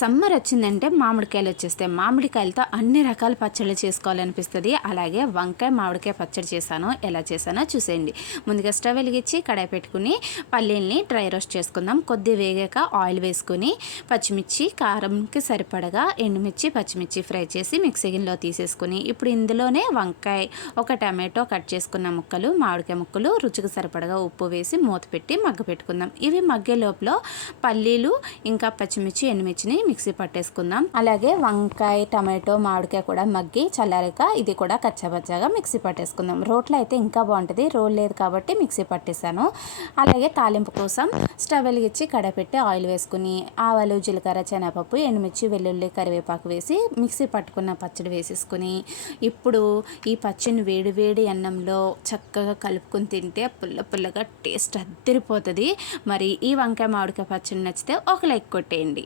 Summer వచ్చిందంటే మామిడికాయలు వచ్చేస్తాయి. మామిడికాయలతో అన్ని రకాల పచ్చళ్ళు చేసుకోవాలనిపిస్తుంది. అలాగే వంకాయ మామిడికాయ పచ్చడి చేశాను. ఎలా చేశానో చూసేయండి. ముందుగా స్టవ్ వెలిగించి కడాయి పెట్టుకుని పల్లీల్ని డ్రై రోస్ట్ చేసుకుందాం. కొద్ది వేగాక ఆయిల్ వేసుకుని పచ్చిమిర్చి, కారంకి సరిపడగా ఎండుమిర్చి, పచ్చిమిర్చి ఫ్రై చేసి మిక్సీ గిన్నెలో తీసేసుకుని ఇప్పుడు ఇందులోనే వంకాయ, ఒక టమాటో కట్ చేసుకున్న ముక్కలు, మామిడికాయ ముక్కలు, రుచికి సరిపడగా ఉప్పు వేసి మూత పెట్టి మగ్గ పెట్టుకుందాం. ఇవి మగ్గే లోపల పల్లీలు ఇంకా పచ్చిమిర్చి, ఎండుమిర్చిని మిక్సీ పట్టేసుకుందాం. అలాగే వంకాయ, టమాటో, మామిడికాయ కూడా మగ్గి చల్లారాక ఇది కూడా కచ్చాపచ్చాగా మిక్సీ పట్టేసుకుందాం. రోట్లో అయితే ఇంకా బాగుంటుంది. రోల్ లేదు కాబట్టి మిక్సీ పట్టేశాను. అలాగే తాలింపు కోసం స్టవ్ వెలిగించి కడాయి పెట్టి ఆయిల్ వేసుకుని ఆవాలు, జీలకర్ర, శనగపప్పు, ఎండుమిర్చి, వెల్లుల్లి, కరివేపాకు వేసి మిక్సీ పట్టుకున్న పచ్చడి వేసేసుకుని ఇప్పుడు ఈ పచ్చడిని వేడి వేడి అన్నంలో చక్కగా కలుపుకొని తింటే పుల్ల పుల్లగా టేస్ట్ అద్దరిపోతుంది. మరి ఈ వంకాయ మామిడికాయ పచ్చడి నచ్చితే ఒక లైక్ కొట్టేయండి.